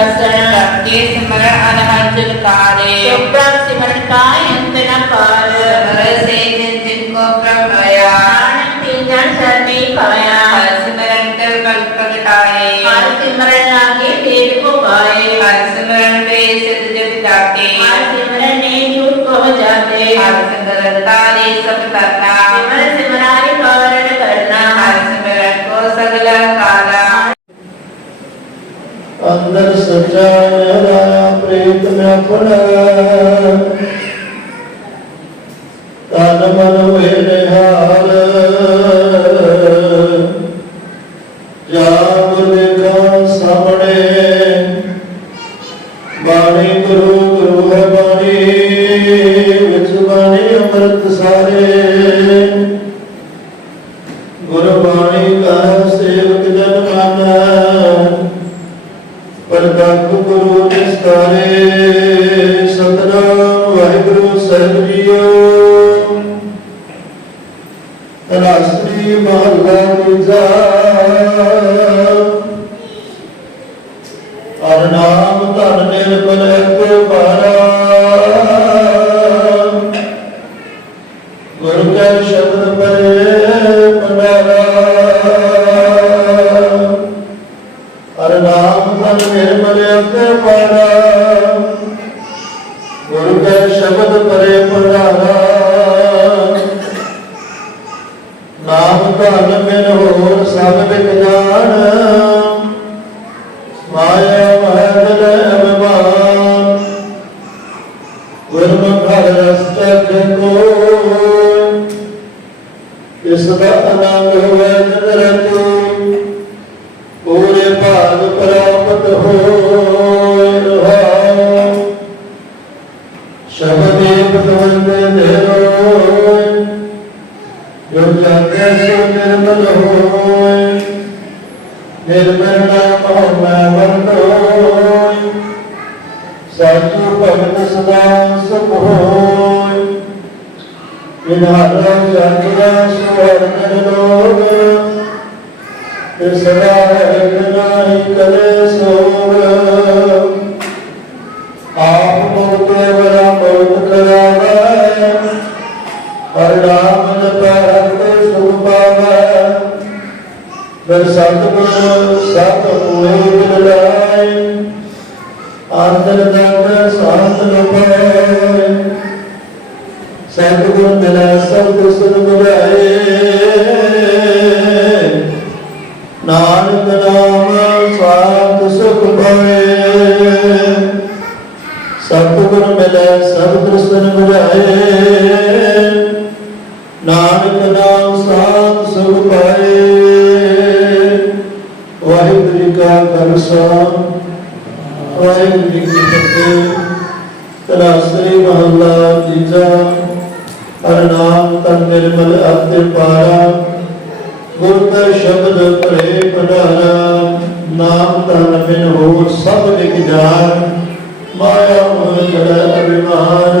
ਦਰਸ਼ਨ ਲੱਗੇ ਸਿਮਰਨ ਅਨਹਦ ਜਲਕਾਰੇ ਚੋਪੜਾ ਸਿਮਰਨ ਕਾ ਅੰਤ ਨ ਪਾਰ ਹਰ ਸੇ ਜਿਨ ਜਿਨ ਕੋ ਪ੍ਰਭਇਆ ਨਾਨਕ ਤਿਨ ਜਨ ਸਰਨੇ ਪਾਇਆ ਹਰ ਸਿਮਰਨ ਕਰ ਕਲ ਪ੍ਰਗਟਾਏ ਹਰ ਸਿਮਰਨ ਲਾਗੇ ਤੇਰ ਕੋ ਪਾਏ ਹਰ ਸਿਮਰਨ ਤੇ ਸਿਧ ਜਗ ਜਾਤੇ ਹਰ ਸਿਮਰਨ ਨੇ ਜੁਰ ਕੋ ਜਾਤੇ ਹਰ ਸਿਮਰਨ ਤਾਰੇ ਸਭ ਕਰਤਾ ਸਿਮਰਨ ਅੰਦਰ ਸੱਚਾ ਮੇਰਾ ਪ੍ਰੀਤ ਮੈਂ ਆਪਣਾ ਤਨ ਮਨ ਹੋਏ ਰਾਸਤਰੀ ਮਹੱਲਾ ਤੀਜਾ ਹਰ ਧਨ ਨਿਰਮਲ ਕੋ ਪਾਰਾ ਗੁਰੂ ਕਾ ਸ਼ਬਦ ਪਰੇ ਪੰਡਾਰਾ ਹਰ ਧਨ ਨਿਰਮਲ ਕੋ ਪਾਰਾ ਗੁਰੂ ਕਾ ਸ਼ਬਦ ਪਰੇ ਪੰਡਾਰਾ ਧਨ ਮਿਲ ਹੋਰ ਸਭ ਵਿਕ ਜਾਣ। ਮਾਇਆ ਮਹਲ ਅਭਿਮਾਨ। ਗੁਰਮੁਖ ਹਰ ਰਸਤਕ ਕੋ ਇਸ ਦਾ ਆਨੰਦ ਹੋਵੇ ਨਿਰਤੂ ਪੂਰੇ ਭਾਗ ਪ੍ਰਾਪਤ ਹੋਏ ਨਿਰਮਲ ਹੋਏ। ਨਿਰਮਲ ਨਾਮ ਮੈਂ ਵਰਤੋਏ ਸਾਚੂ ਭਗਤ ਸਦਾ ਸੁਖ ਹੋਏ। ਵਿਨਾਰਾ ਜਾਗਿਆ ਸੁਵਰਨ ਲੋਗ ਇਸ ਰਾਹ ਨਾਹੀ ਕਲੇ ਸੋਗ ਫਿਰ ਸਤਿਗੁਰ ਸਤ ਆਦਰ ਦਾਤ ਸਾਥ ਲਪੈ ਸਤਿਗੁਰ ਮਿਲੈ ਸਬਦ ਸੁਨ ਬੁਲਾਏ ਨਾਨਕ ਨਾਮ ਖਾਲਸਾ ਵਾਹਿਗੁਰੂ ਜੀ ਕੀ ਫਤਿਹ ਤਰਾਸਰੀ ਮਹੱਲਾ ਤੀਜਾ, ਹਰ ਨਾਮ ਤਨ ਨਿਰਮਲ ਅਤਿ ਪਾਰਾ, ਗੁਰ ਕਾ ਸ਼ਬਦ ਭਰੇ ਭੰਡਾਰਾ, ਨਾਮ ਤਨ ਬਿਨ ਹੋਰ ਸਭ ਲਿਖ ਜਾਣ ਮਾਇਆ ਮੋਹ ਜੜ ਅਭਿਮਾਨ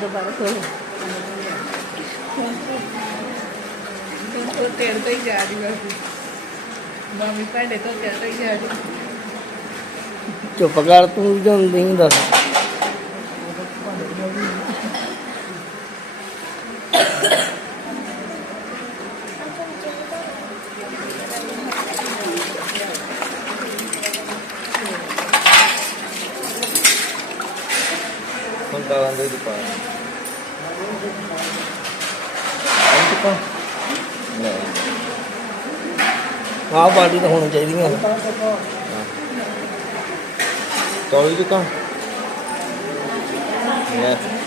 ਦੁਬਾਰਾ ਤੋਂ ਤੂੰ ਤੇਰੇ ਤੋਂ ਹੀ ਜਾ ਰਹੀ ਬਸ ਮਾਮੀ ਭੈਣੇ ਤੋਂ ਤੇਰੇ ਤੋਂ ਹੀ ਜਾ ਰਹੀ ਚੁੱਪ ਕਰ ਤੂੰ ਜਦੋਂ ਦੱਸ। ਨਹੀਂ ਆਹ ਬਾਲਟੀ ਤਾਂ ਹੋਣੀ ਚਾਹੀਦੀਆਂ ਤੌਲੀ ਚੁੱਕਾ ਯੈਸ